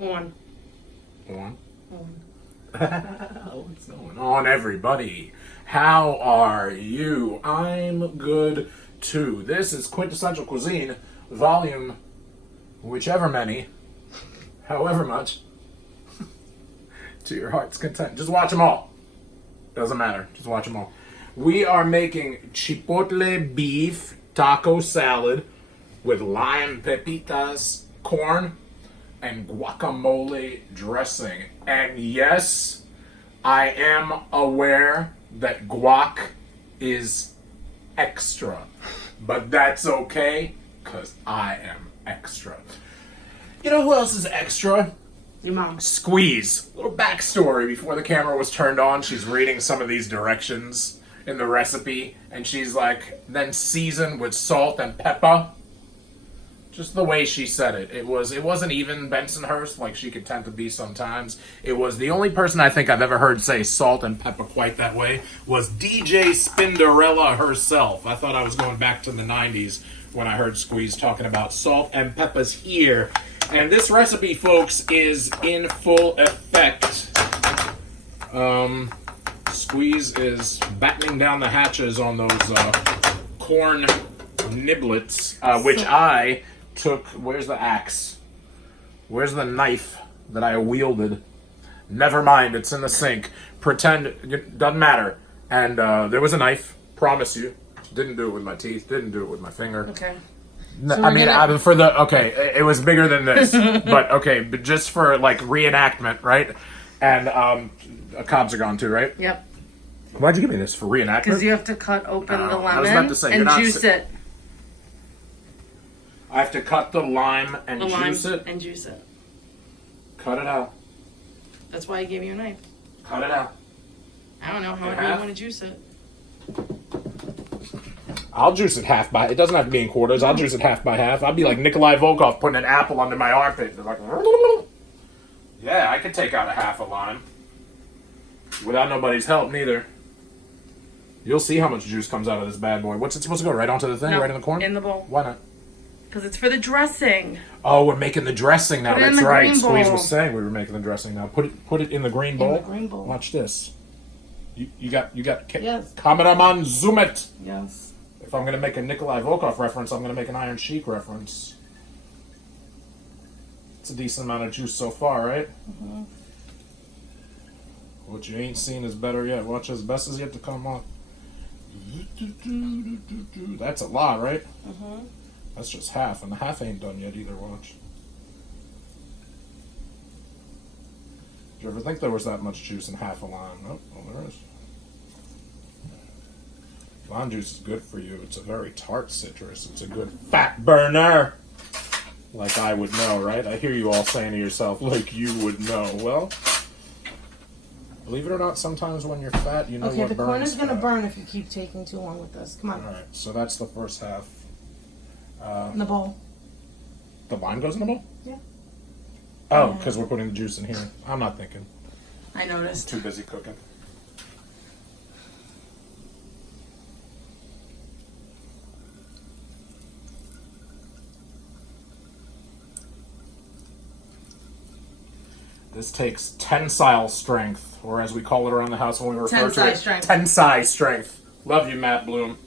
On. On? On. What's going on, everybody? How are you? I'm good, too. This is Quintessential Cuisine, volume whichever many, however much, to your heart's content. Just watch them all. Doesn't matter. Just watch them all. We are making Chipotle beef taco salad with lime, pepitas, corn, and guacamole dressing. And yes, I am aware that guac is extra. But that's okay, because I am extra. You know who else is extra? Your mom. Squeeze. Little backstory before the camera was turned on. She's reading some of these directions in the recipe, and she's like, then season with salt and pepper. Just the way she said it. It wasn't even Bensonhurst like she could tend to be sometimes. It was the only person I think I've ever heard say salt and pepper quite that way was DJ Spinderella herself. I thought I was going back to the 90s when I heard Squeeze talking about salt and peppers here. And this recipe, folks, is in full effect. Squeeze is battening down the hatches on those corn niblets, which I took. Where's the axe? Where's the knife that I wielded? Never mind, it's in the sink. Pretend it doesn't matter. And there was a knife, promise you. Didn't do it with my teeth, didn't do it with my finger. Okay. So it was bigger than this, but just for like reenactment, right? And cobs are gone too, right? Yep. Why'd you give me this for reenactment? Because you have to cut open the I was lemon about to say, and juice it. I have to cut the lime and juice it? And juice it. Cut it out. That's why I gave you a knife. Cut it out. I don't know, however you want to juice it. I'll juice it half by... It doesn't have to be in quarters. I'll juice it half by half. I'll be like Nikolai Volkov putting an apple under my armpit. They're like... Yeah, I could take out a half a lime. Without nobody's help, neither. You'll see how much juice comes out of this bad boy. What's it supposed to go? Right onto the thing? No, right in the corn? in the bowl. Why not? Because it's for the dressing. Oh, we're making the dressing now. Put it in That's the right. green Squeeze bowl. was saying we were making the dressing now. Put it in the green bowl. In the green bowl. Watch this. You got. Yes. Cameraman, zoom it. Yes. If I'm going to make a Nikolai Volkov reference, I'm going to make an Iron Sheik reference. It's a decent amount of juice so far, right? Mm-hmm. What you ain't seen is better yet. Watch this. Best is yet to come on. That's a lot, right? Mm-hmm. That's just half, and the half ain't done yet either. Watch. Did you ever think there was that much juice in half a lime? Nope. Oh, there is. Lime juice is good for you. It's a very tart citrus. It's a good fat burner. Like I would know, right? I hear you all saying to yourself, like you would know. Well, believe it or not, sometimes when you're fat, you know what burns. Okay, the corn is going to fat. burn if you keep taking too long with this. Come on. All right, so that's the first half. In the bowl. The lime goes in the bowl? Yeah. Oh, because we're putting the juice in here. I'm not thinking. I noticed. Too busy cooking. This takes tensile strength, or as we call it around the house when we refer to Tensile it, strength. tensile strength. Love you, Matt Bloom.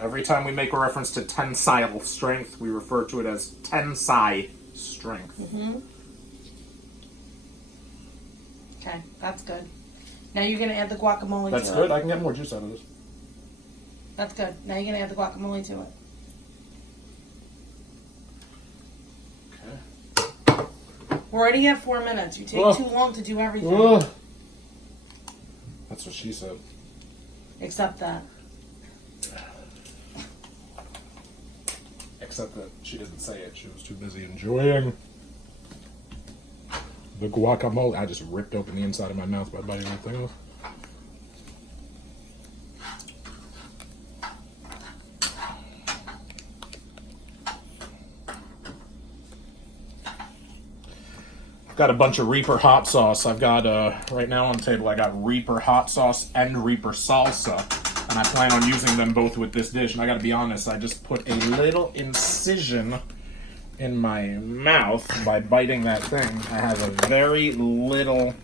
Every time we make a reference to tensile strength, we refer to it as tensile strength. Mm-hmm. Okay, that's good. Now you're going to add the guacamole That's to good. it. I can get more juice out of this. That's good. Now you're going to add the guacamole to it. We're already at 4 minutes. You take too long to do everything. That's what she said. Except that. Except that she didn't say it. She was too busy enjoying the guacamole. I just ripped open the inside of my mouth by biting that thing off. Got a bunch of Reaper hot sauce. I've got, right now on the table, I got Reaper hot sauce and Reaper salsa. And I plan on using them both with this dish. And I gotta be honest, I just put a little incision in my mouth by biting that thing. I have a very little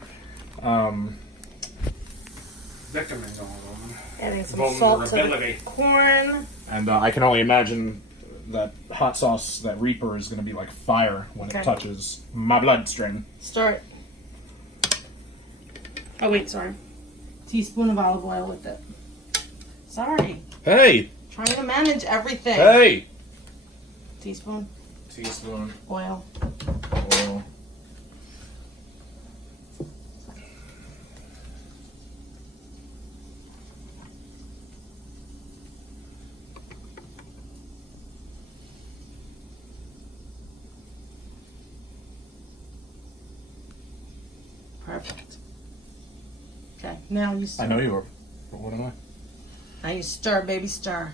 thickening going on. Adding some salt to the Vulnerability. corn. And I can only imagine that hot sauce, that Reaper, is going to be like fire when it touches my bloodstream. Start. Oh, wait, sorry. Teaspoon of olive oil with it. Sorry. Hey! Trying to manage everything. Hey! Teaspoon. Teaspoon. Oil. Oil. Perfect. Okay, now you stir. I know you are. But what am I? Now you stir, baby, stir.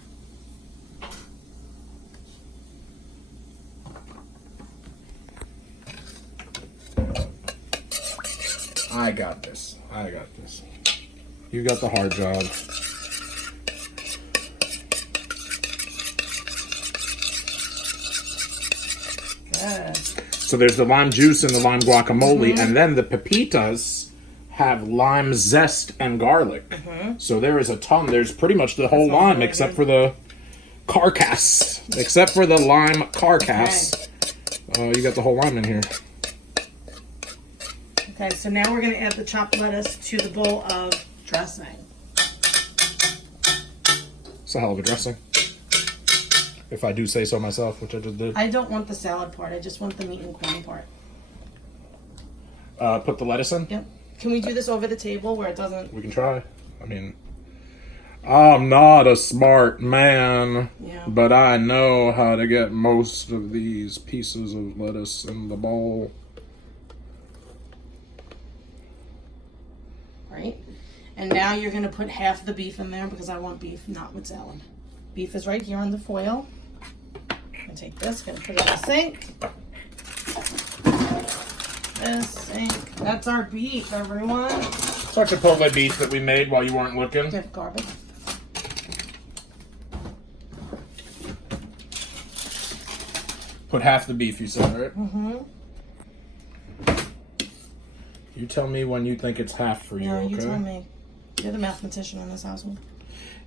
I got this. I got this. You got the hard job. Good. So there's the lime juice and the lime guacamole, and then the Pepitas have lime zest and garlic. So there is a ton. There's pretty much the whole lime really except good. for the carcass. Except for the lime carcass. You got the whole lime in here. Okay, so now we're going to add the chopped lettuce to the bowl of dressing. It's a hell of a dressing. If I do say so myself, which I just did. I don't want the salad part. I just want the meat and corn part. Put the lettuce in? Yep. Can we do this over the table where it doesn't... We can try. I mean, I'm not a smart man, Yeah. but I know how to get most of these pieces of lettuce in the bowl. Right? And now you're going to put half the beef in there because I want beef, not with salad. Beef is right here on the foil. I'm going to take this, going to put it in the sink. This sink. That's our beef, everyone. It's our Chipotle beef that we made while you weren't looking. We have garbage. Put half the beef, you said, right? Mm-hmm. You tell me when you think it's half for you, Yeah, okay? you tell me. You're the mathematician in this household.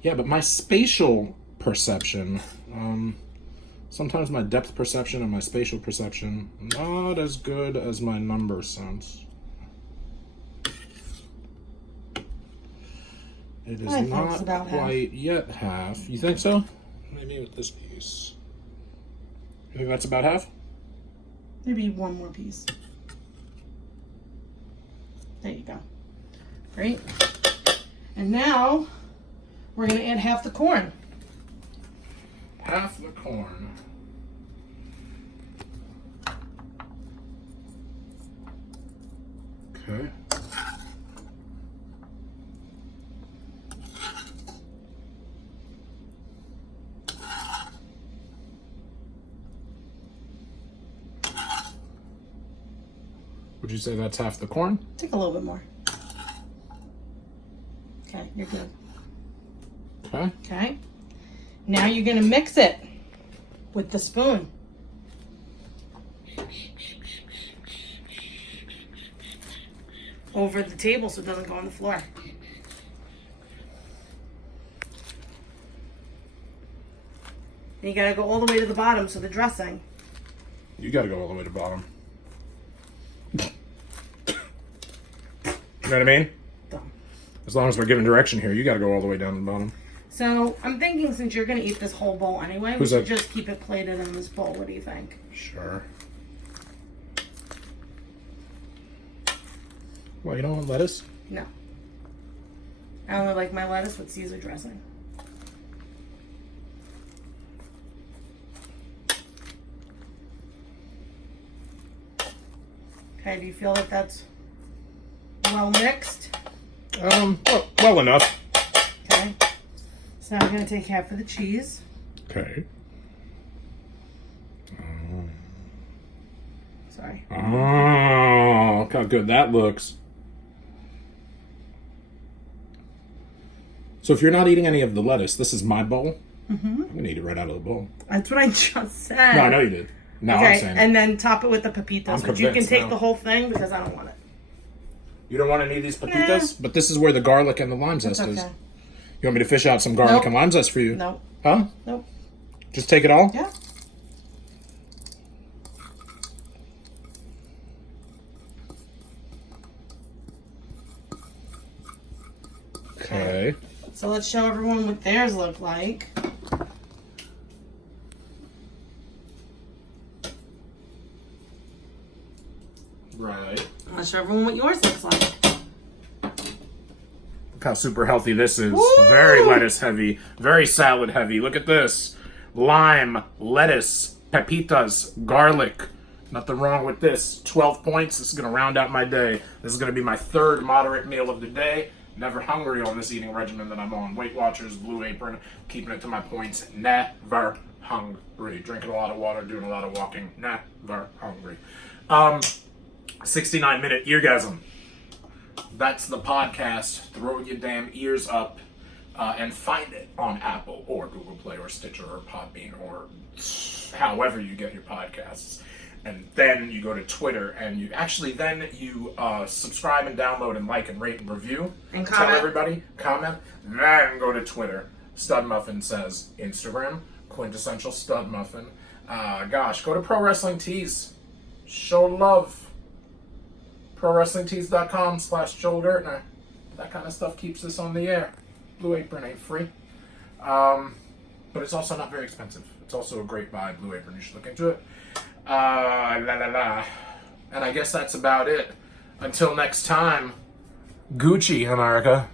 Yeah, but my spatial perception, sometimes my depth perception and my spatial perception, not as good as my number sense. It is I think not it's about half. quite yet half. You think so? Maybe with this piece. You think that's about half? Maybe one more piece. There you go. Great. And now we're going to add half the corn. Half the corn. Okay. Would you say that's half the corn? Take a little bit more. Okay, you're good. Okay. Okay. Now you're going to mix it with the spoon. Over the table so it doesn't go on the floor. And you got to go all the way to the bottom so the dressing. You gotta go all the way to the bottom. You know what I mean? Dumb. As long as we're giving direction here, you gotta go all the way down to the bottom. So I'm thinking since you're going to eat this whole bowl anyway, we Who's should that? just keep it plated in this bowl. What do you think? Sure. Well, you don't want lettuce? No. I only like my lettuce with Caesar dressing. Okay, do you feel that that's well mixed? Well enough. Okay. So I'm going to take half of the cheese. Okay. Sorry. Oh, look how good that looks. So if you're not eating any of the lettuce, this is my bowl. I'm gonna eat it right out of the bowl. That's what I just said. No, I know you did. No, I'm Okay, saying and then top it with the pepitas. I'm But you can convinced take now. the whole thing because I don't want it. you don't want any of these pepitas, but this is where the garlic and the lime zest It's is. okay. You want me to fish out some garlic Nope. and lime zest for you? Nope. Huh? Nope. Just take it all? Yeah. Okay. So let's show everyone what theirs look like. Right. Let's show everyone what yours looks like. Look how super healthy this is. Woo! Very lettuce heavy. Very salad heavy. Look at this. Lime, lettuce, pepitas, garlic. Nothing wrong with this. 12 points. This is going to round out my day. This is going to be my third moderate meal of the day. Never hungry on this eating regimen that I'm on. Weight Watchers, Blue Apron, keeping it to my points. Never hungry. Drinking a lot of water, doing a lot of walking. Never hungry. 69-minute eargasm. That's the podcast. Throw your damn ears up and find it on Apple or Google Play or Stitcher or Podbean or however you get your podcasts. And then you go to Twitter and you subscribe and download and like and rate and review. And Tell comment. everybody, comment, then go to Twitter. Stud Muffin says Instagram, Quintessential Stud Muffin. Go to Pro Wrestling Tees. Show love. ProWrestlingTees.com/Joel Gertner. That kind of stuff keeps us on the air. Blue Apron ain't free. But it's also not very expensive. It's also a great buy, Blue Apron. You should look into it. And I guess that's about it. Until next time, Gucci, America.